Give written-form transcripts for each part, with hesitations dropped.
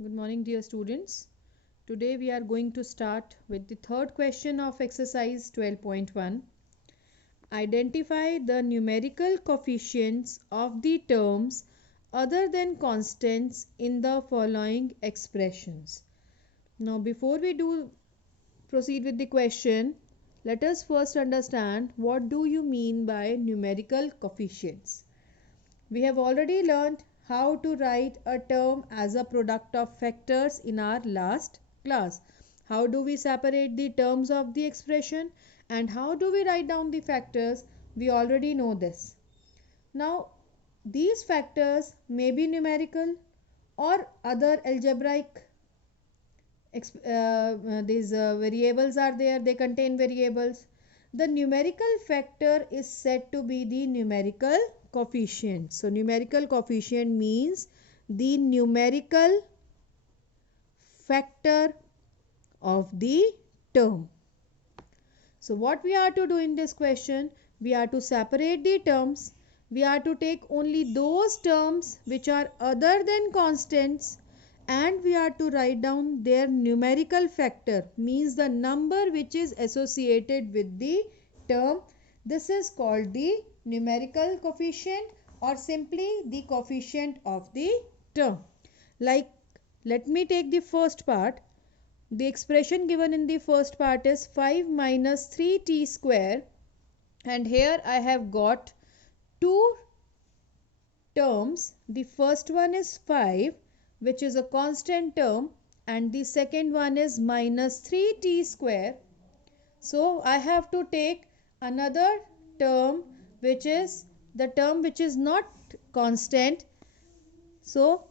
Good morning, dear students. Today we are going to start with the third question of exercise 12.1. Identify the numerical coefficients of the terms other than constants in the following expressions. Now, before we do proceed with the question, let us first understand what do you mean by numerical coefficients. We have already learned how to write a term as a product of factors in our last class. How do we separate the terms of the expression and how do we write down the factors? We already know this. Now, these factors may be numerical or other algebraic. These variables are there, they contain variables. The numerical factor is said to be the numerical coefficient. So numerical coefficient means the numerical factor of the term. So what we are to do in this question, we are to separate the terms. We are to take only those terms which are other than constants, and we are to write down their numerical factor, means the number which is associated with the term. This is called the numerical coefficient or simply the coefficient of the term. Like, let me take the first part. The expression given in the first part is 5 minus 3t square, and here I have got two terms. The first one is 5, which is a constant term, and the second one is minus 3t square. So I have to take another term which is the term which is not constant. So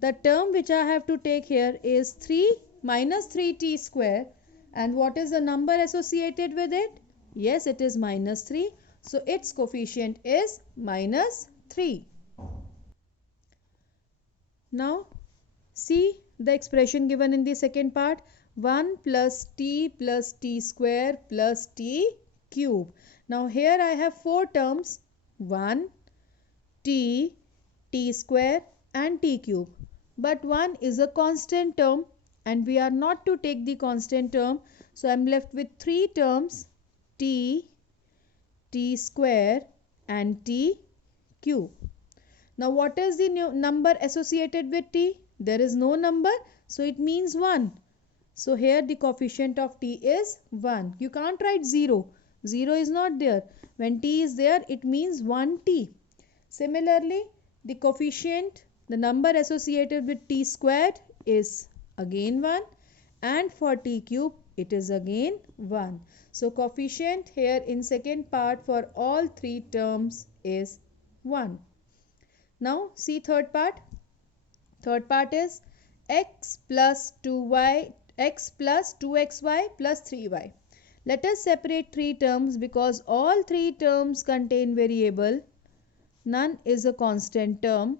the term which I have to take here is 3 minus 3t square, and what is the number associated with it? Yes, it is minus 3. So its coefficient is minus 3. Now see the expression given in the second part, 1 plus t square plus t cube. Now here I have four terms, 1, t, t square and t cube. But 1 is a constant term and we are not to take the constant term. So I am left with three terms, t, t square and t cube. Now what is the number associated with t? There is no number, so it means 1. So here the coefficient of t is 1. You can't write 0. 0 is not there. When t is there, it means 1t. Similarly, the coefficient, the number associated with t squared is again 1, and for t cube it is again 1. So coefficient here in second part for all three terms is 1. Now see third part. Third part is x plus 2y, x plus 2xy plus 3y. Let us separate three terms because all three terms contain variable. None is a constant term.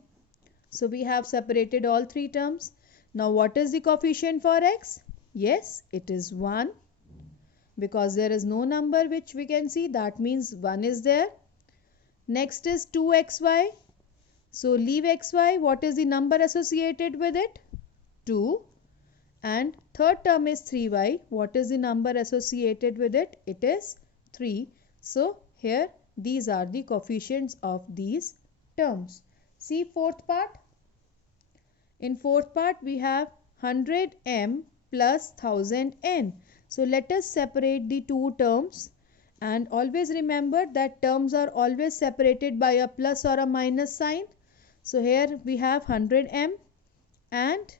So we have separated all three terms. Now what is the coefficient for x? Yes, it is 1. Because there is no number which we can see, that means 1 is there. Next is 2xy. So leave xy. What is the number associated with it? 2. And third term is 3y. What is the number associated with it? It is 3. So here these are the coefficients of these terms. See fourth part. In fourth part we have 100m plus 1000n. So let us separate the two terms, and always remember that terms are always separated by a plus or a minus sign. So here we have 100m and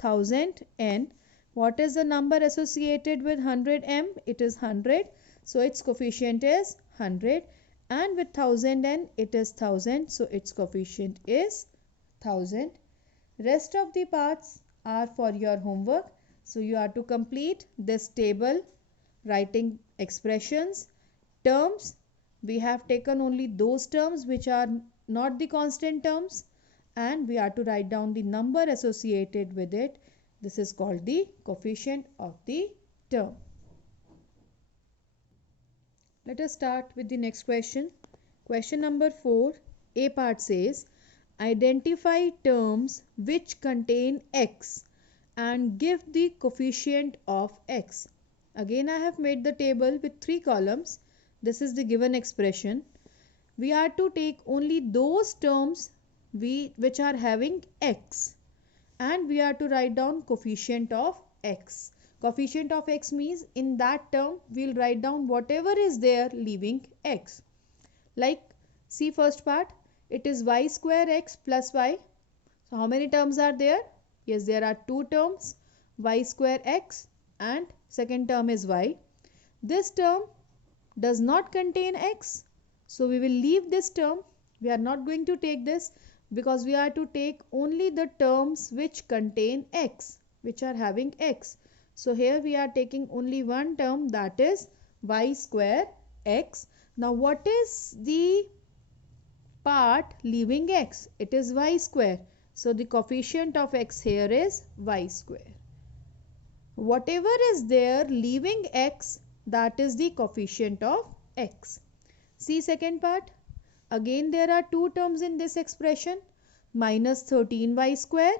1000n. What is the number associated with 100m? It is 100. So its coefficient is 100, and with 1000n it is 1000. So its coefficient is 1000. Rest of the parts are for your homework. So you are to complete this table, writing expressions, terms. We have taken only those terms which are not the constant terms, and we are to write down the number associated with it. This is called the coefficient of the term. Let us start with the next question. Question number 4, A part says, identify terms which contain x and give the coefficient of x. Again I have made the table with 3 columns. This is the given expression. We are to take only those terms which are having x, and we are to write down coefficient of x. Coefficient of x means in that term we will write down whatever is there leaving x. Like, see first part, it is y square x plus y. So how many terms are there? Yes, there are 2 terms, y square x and second term is y. This term does not contain x, so we will leave this term. We are not going to take this because we are to take only the terms which contain x, which are having x. So here we are taking only one term, that is y square x. Now what is the part leaving x? It is y square. So the coefficient of x here is y square. Whatever is there leaving x, that is the coefficient of x. See second part. Again there are 2 terms in this expression, minus 13y square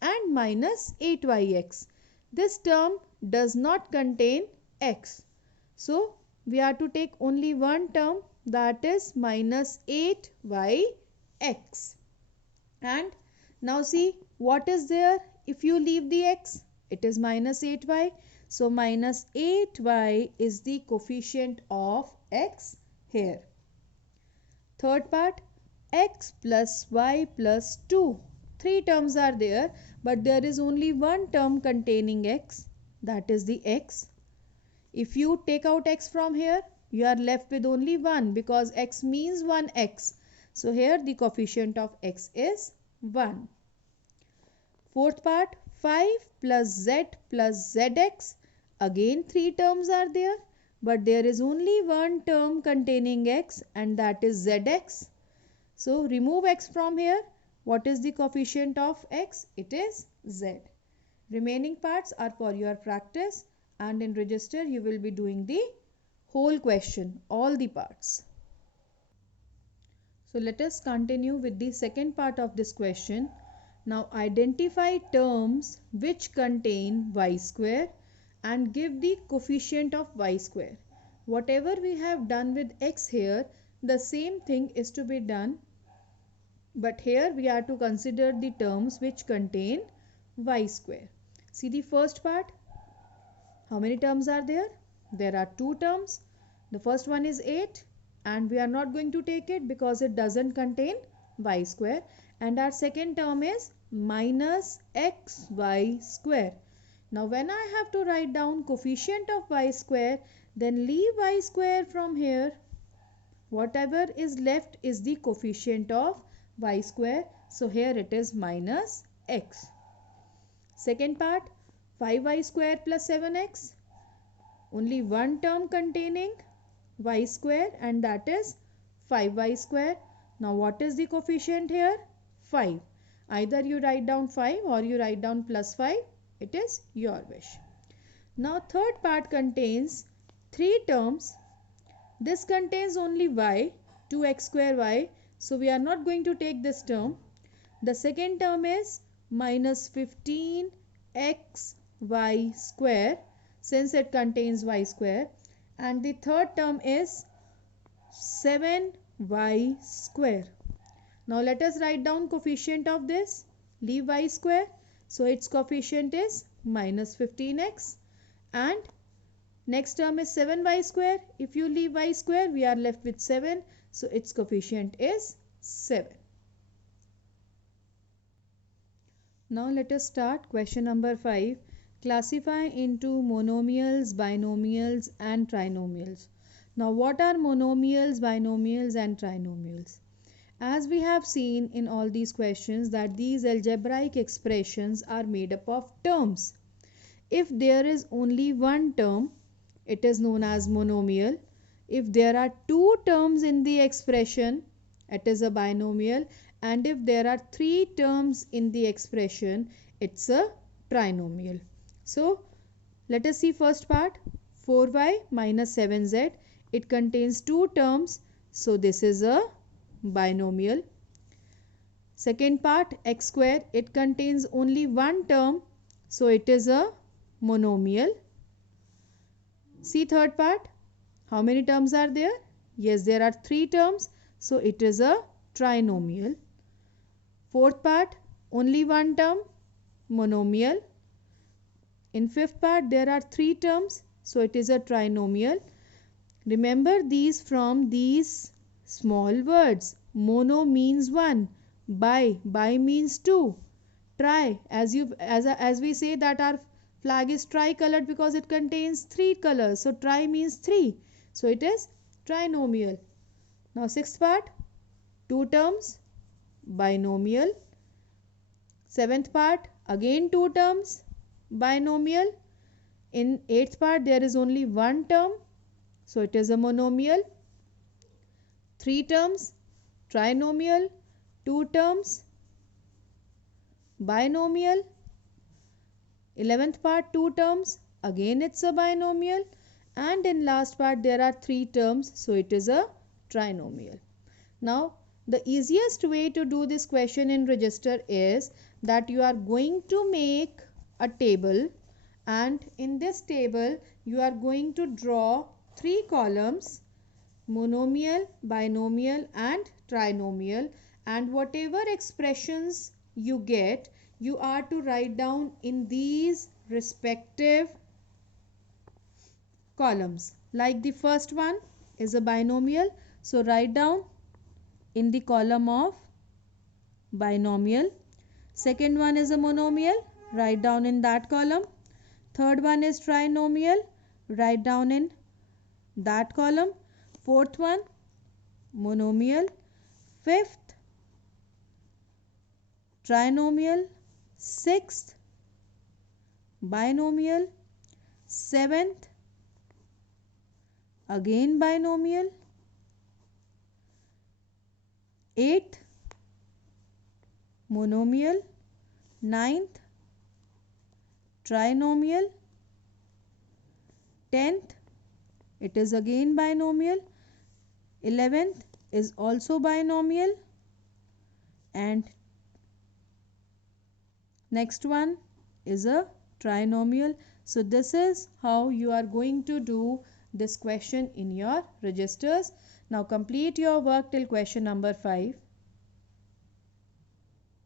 and minus 8yx. This term does not contain x. So we are to take only one term, that is minus 8yx. And now see what is there if you leave the x? It is minus 8y. So minus 8y is the coefficient of x here. Third part, x plus y plus 2. 3 terms are there, but there is only one term containing x, that is the x. If you take out x from here, you are left with only 1 because x means 1x. So here the coefficient of x is 1. Fourth part, 5 plus z plus zx. Again 3 terms are there, but there is only one term containing x, and that is zx. So remove x from here. What is the coefficient of x? It is z. Remaining parts are for your practice, and in register you will be doing the whole question, all the parts. So let us continue with the second part of this question. Now identify terms which contain y square and give the coefficient of y square. Whatever we have done with x here, the same thing is to be done, but here we are to consider the terms which contain y square. See the first part. How many terms are there? There are 2 terms. The first one is 8 and we are not going to take it because it doesn't contain y square. And our second term is minus xy square. Now when I have to write down coefficient of y square, then leave y square from here. Whatever is left is the coefficient of y square. So here it is minus x. Second part, 5y square plus 7x. Only one term containing y square, and that is 5y square. Now what is the coefficient here? 5. Either you write down 5 or you write down plus 5. It is your wish. Now third part contains 3 terms. This contains only y, 2x square y. So we are not going to take this term. The second term is minus 15x y square, since it contains y square. And the third term is 7y square. Now let us write down coefficient of this. Leave y square. So its coefficient is minus 15x. And next term is 7y square. If you leave y square, we are left with 7. So its coefficient is 7. Now let us start question number 5. Classify into monomials, binomials and trinomials. Now what are monomials, binomials and trinomials? As we have seen in all these questions that these algebraic expressions are made up of terms. If there is only one term, it is known as monomial. If there are 2 terms in the expression, it is a binomial. And if there are 3 terms in the expression, it's a trinomial. So let us see first part, 4y minus 7z. It contains 2 terms, so this is a binomial. Second part, x square, it contains only one term, so it is a monomial. See third part, how many terms are there? Yes, there are 3 terms, so it is a trinomial. Fourth part, only one term, monomial. In fifth part, there are 3 terms, so it is a trinomial. Remember these from these small words. Mono means one, bi means two, tri, as we say that our flag is tricolored because it contains 3 colors, so tri means 3, so it is trinomial. Now sixth part, 2 terms, binomial. Seventh part, again 2 terms, binomial. In eighth part, there is only one term, so it is a monomial. 3 terms, trinomial. 2 terms, binomial. 11th part, 2 terms, again it's a binomial. And in last part, there are 3 terms, so it is a trinomial. Now the easiest way to do this question in register is that you are going to make a table, and in this table you are going to draw 3 columns, monomial, binomial and trinomial, and whatever expressions you get, you are to write down in these respective columns. Like the first one is a binomial, so write down in the column of binomial. Second one is a monomial, write down in that column. Third one is trinomial, write down in that column. Fourth one, monomial. Fifth, trinomial. Sixth, binomial. Seventh, again binomial. Eighth, monomial. Ninth, trinomial. 10th, it is again binomial. 11th is also binomial, and next one is a trinomial. So this is how you are going to do this question in your registers. Now complete your work till question number 5.